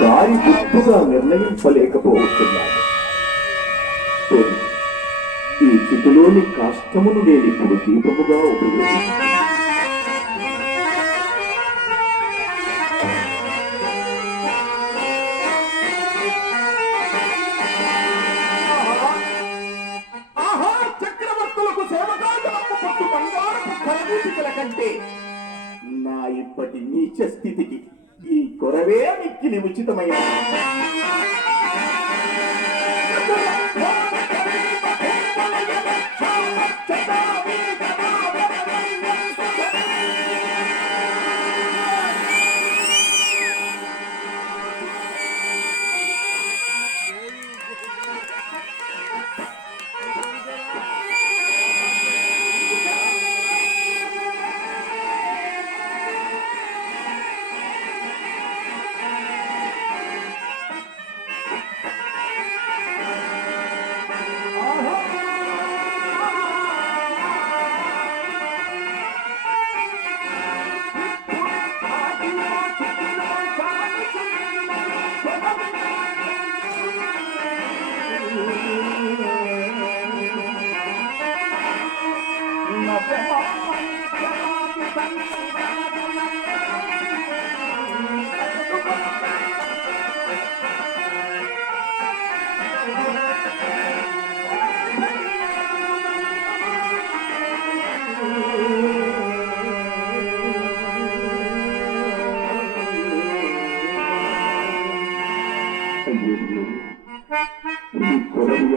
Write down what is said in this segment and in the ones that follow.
దారి గుర్తుగా నిర్ణయించలేకపోతున్నాను. ఈ చితిలోని కాష్టమును నేను ఇప్పుడు దీపముగా ఉపయోగిస్తాను. చక్రవర్తులకు సేవకాలకు పట్టు బంగారపు కలదీపికల కంటే నా ఇప్పటి నీచ స్థితికి ఈ కొరవే మిక్కిలి ఉచితమైన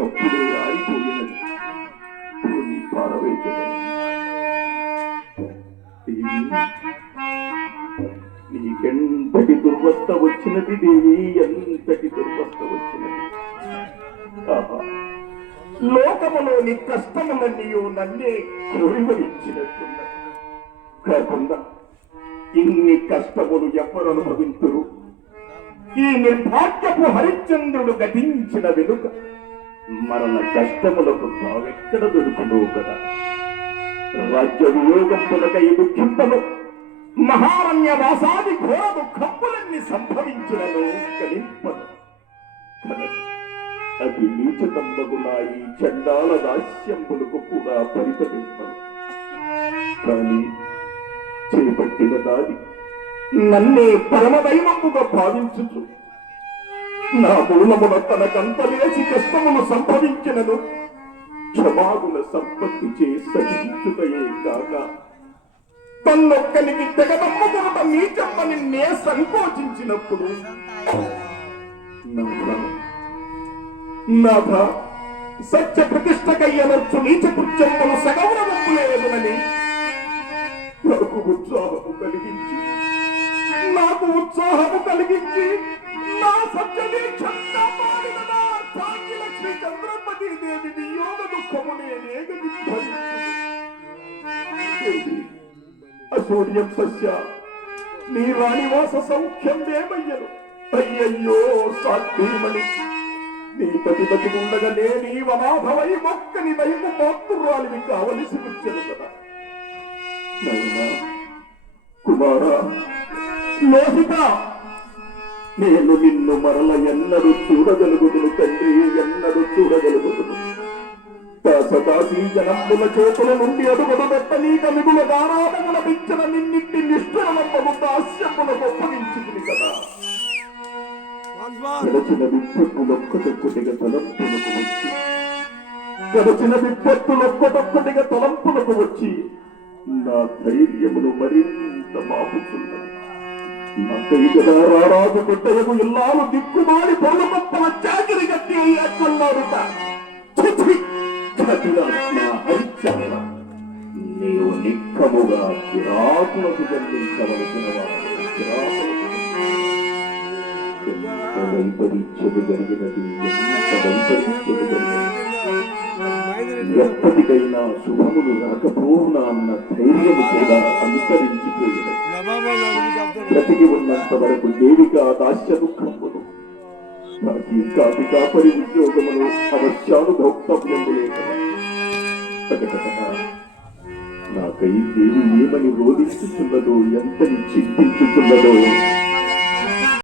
అప్పుడే ఆరిపోయినది. నీకెంతటి దుర్వస్థ వచ్చినది దేవి, ఎంతటి దుర్వస్థ వచ్చినది. లోకములోని కష్టములన్నీయు నన్నే కోరివరించినట్టున్నది. కాకుండా ఇన్ని కష్టములు ఎవరు అనుభవింతురు? ఈ నిర్భాగ్యపు హరిశ్చంద్రుడు గతించిన వెనుక మరణ కష్టములకు తావెక్కడ దొరుకును కదా. రాజ్య వియోగంపులకై దుఃఖింపను మహారణ్యవాసాది ఘోర దుఃఖములన్నీ సంభవించినను కలింపను. అతి నీచతమ్మగునా ఈ చండాల దాస్యంబులకు కూడా పరితపింపను. కానీ చేపట్టిన దాది నన్నే పరమదైవముగా భావించుచు నా మూలమున తనకంత వేసి కష్టములు సంభవించినను క్షమాగుణ సంపత్తి చే సహించుటయే కాక తన్నొక్కనికి తెగదమ్ముకునుట నీచమ్మని నే సంకోచించినప్పుడు నాథ సత్య ప్రతిష్టకయ్యనొచ్చు నీచ కృత్యములు సగౌరవములేదునని నాకు ఉత్సాహము కలిగించి నా సత్యదీక్షంగా పాడిన నా భాగ్యలక్ష్మి చంద్రపతి దేవి వియోగ దుఃఖమునే అసూర్యం సస్య నీ రాణివాస సౌఖ్యం దేవయ్యను. అయ్యయ్యో సాధ్యమని నీ పతిపతి ఉండగానే నీ వనాభవై మొక్కని వైపు మాతృరాలివి కావలసి వచ్చను కదా. కుమారా లోహిత, నేను నిన్ను మరల ఎన్నడూ చూడగలుగుతును తండ్రి, ఎన్నడూ చూడగలుగుతును. సదాసీ జనముల చేతుల నుండి అడుగుడు పెట్ట నీ కలుగుల దారాటముల పెంచిన నిన్నింటి నిష్ఠురమమ్మను దాస్యములకు ఒప్పగించింది కదా. గడచిన విప్పత్తులొక్కటొక్కటిగా తలంపులకు వచ్చి తలంపులకు వచ్చి నా ధైర్యమును మరింత మాపుతున్నది. నాకై కదా రారాజు కొట్టయకు ఇల్లాలు దిక్కుమాలి పొలు గొప్పల చాకిరి గట్టి అయ్యాడుట. నీవు నిక్కముగా కిరాకులకు జన్మించవలసిన వాడు. వైపరీత్యము జరిగినది, ఎప్పటికైనా శుభములు రాకపోవునా అన్న ధైర్యము కూడా అంతరించిపోయినది. బ్రతికి ఉన్నంత వరకు దేవిగా దాస్య దుఃఖములు, నాకు కాటి కాపరి ఉద్యోగములు అవశ్యానుభోక్తవ్యములే కదా. నాకై దేవి ఏమని రోధిస్తున్నదో ఎంతని చింతించుతున్నదో